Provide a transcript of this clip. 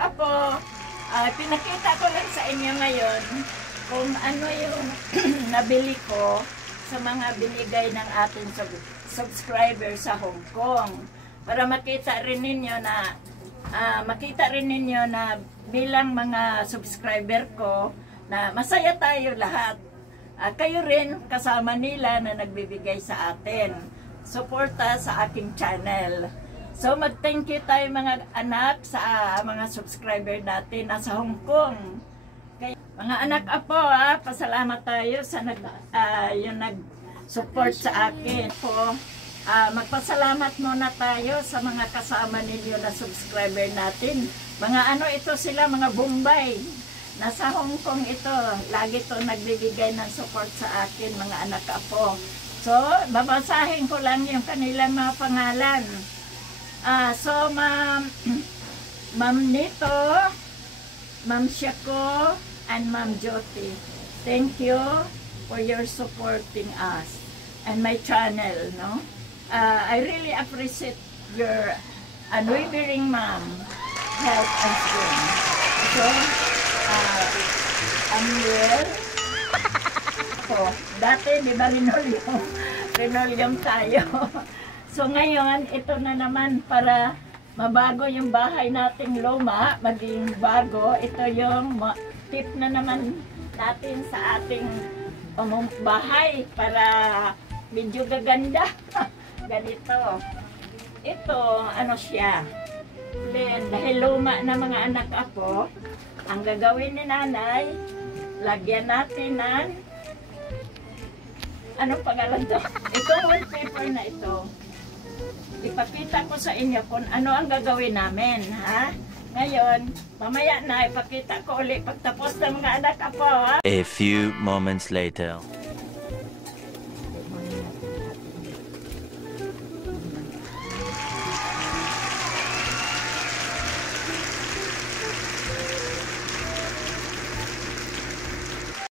apo, pinakita ko lang sa inyo ngayon kung ano yung nabili ko sa mga binigay ng ating subscriber sa Hong Kong. Para makita rin ninyo na bilang mga subscriber ko na masaya tayo lahat. Kayo rin kasama nila na nagbibigay sa atin. Suporta sa aking channel. So mag-thank you tayo mga anak sa mga subscriber natin nasa Hong Kong. Mga anak apo, pasalamat tayo sa yung nag-support sa akin. Magpasalamat muna tayo sa mga kasama ninyo na subscriber natin. Mga ano ito sila, mga Bombay. Nasa Hong Kong ito. Lagi to nagbibigay ng support sa akin, mga anak apo. So, babasahin ko lang yung kanilang mga pangalan. So, Ma'am Nito, Ma'am Shako, and Ma'am Jyoti. Thank you for your supporting us and my channel, no? I really appreciate your unwavering mom, health and strength. So, I'm well. Dati, di ba linoleum tayo. So ngayon, ito na naman para mabago yung bahay nating luma, maging bago. Ito yung tip na naman natin sa ating bahay para medyo gaganda. Ganito. Ito, ano siya. Then, dahil luma na mga anak apo, ang gagawin ni nanay, lagyan natin ng anong pangalan to? Itong wallpaper na ito. Ipakita ko sa inyo kung ano ang gagawin namin, ha? Ngayon, mamaya na ipakita ko ulit pagtapos ng mga anak apo, ha? A few moments later.